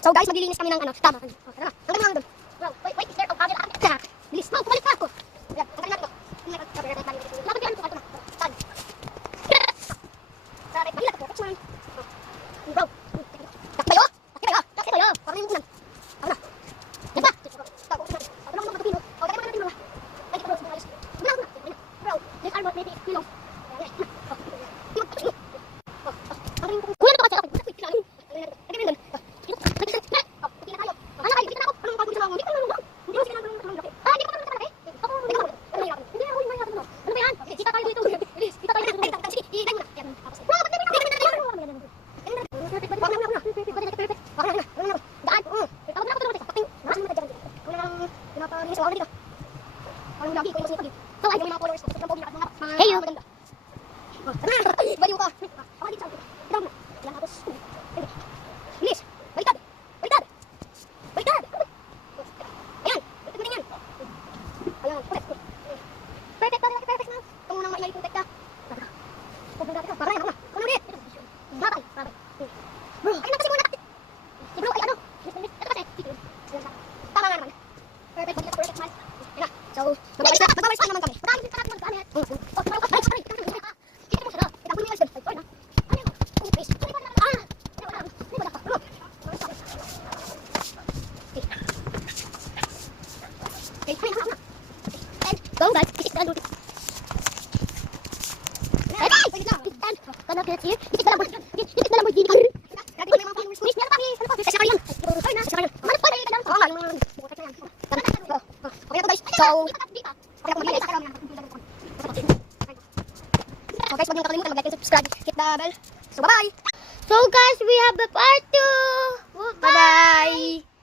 So guys, maglilinis kami ng ano. Tama. Oh, tara na. Hanggang lang doon. Wow, wait, is there a camera? Tara. Bilis. Wow, kumalik pa ako. Ayan, hanggang natin to. Lapit yan po, ito na. Saan? Tara, mahila ka po. That's mine. Bro. Takbayo. Takbayo. Parang yung unan. Ako na. Yan ba? Tago. Ako lang magpapino. O, tayo natin mga. Ay, bro, sige, ayos. Bro, this are not maybe kilos. Kuya, ito kasi ako. Wait, kailangan. Lagyan mo doon. Hey you! Baliw ka! Bilis! Baliktad! Baliktad! Baliktad! Ayan! Baliktad mo yan! Ayan! Perfect! Perfect na! Ito muna maingay perfect ka! Parang yan! Kung ulit! Babay! Bro! Ayun na kasi muna! Si bro ay ano? Ito kasi! Tama nga naman! Perfect! Perfect man! Ayan na! So, magbabalis pa naman kami! Marami din parang magbabalis! Oh, tumayo ka! Ay, sorry! Kita mo siya! Itapon mo yung alis doon! Ay, na! Ano yun? Oh, please! Go guys, this is the loot. Hey, wait lang. Kana kaya siya. This is the loot. This is the loot. Lagi may mga followers. Please, meron pa rin. Kasi kaya yan. Ay na, kasi kaya. Ano pa rin ka lang? Oo, yung okay na guys. So, okay ako mag-iis. So guys, wag niyo kakalimutan mag-like and subscribe. Hit the bell. So bye-bye. So guys, we have a part 2. Bye bye.